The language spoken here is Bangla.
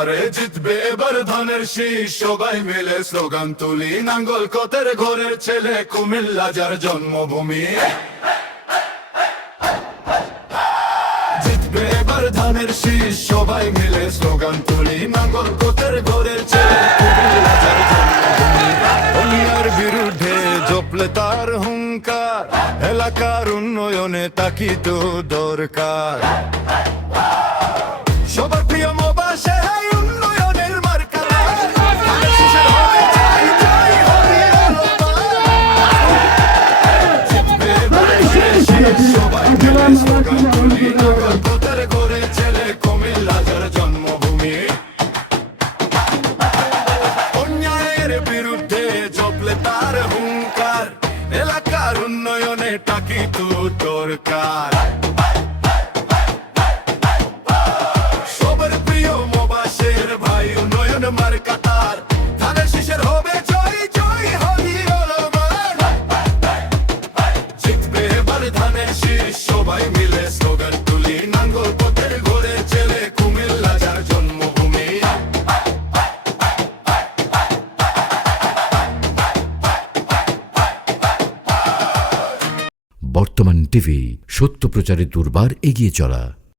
আরে জিতবে এবার ধানের শীষ, সবাই মিলে স্লোগান তুলি, নাঙ্গল কতের ঘরের ছেলে, কুমিল্লা যার জন্মভূমি। জিতবে এবার ধানের শীষ, সবাই মিলে স্লোগান তুলি, নাঙ্গল কতের ঘরের ছেলে, কুমিল্লা যার জন্মভূমি। অন্যায়ের বিরুদ্ধে জপলে তার হুঙ্কার, এলাকার উন্নয়নে তাকি তো দরকার। সবার প্রিয় মোবাসে উন্নয়নের মার্কা, সবাই মিলে স্লোগান তুলি, নাঙ্গল কতের ঘরের ছেলে, কুমিল্লা যার জন্মভূমি। অন্যায়ের বিরুদ্ধে জপলে তার হুঙ্কার, এলাকার উন্নয়নে তাকি তো দরকার। সবার প্রিয় মোবাসের ভাই উন্নয়ন মার্কা তার, ধানের শীষের হবে জয় জয় হলি অলমান। জিতবে এবার ধানের শীষ, সবাই মিলে স্লোগান তুলি, নাঙ্গল পথের ঘরের ছেলে, কুমিল্লা যার জন্মভূমি। বর্তমান টিভি, সত্য প্রচারে দুর্বার এগিয়ে চলা।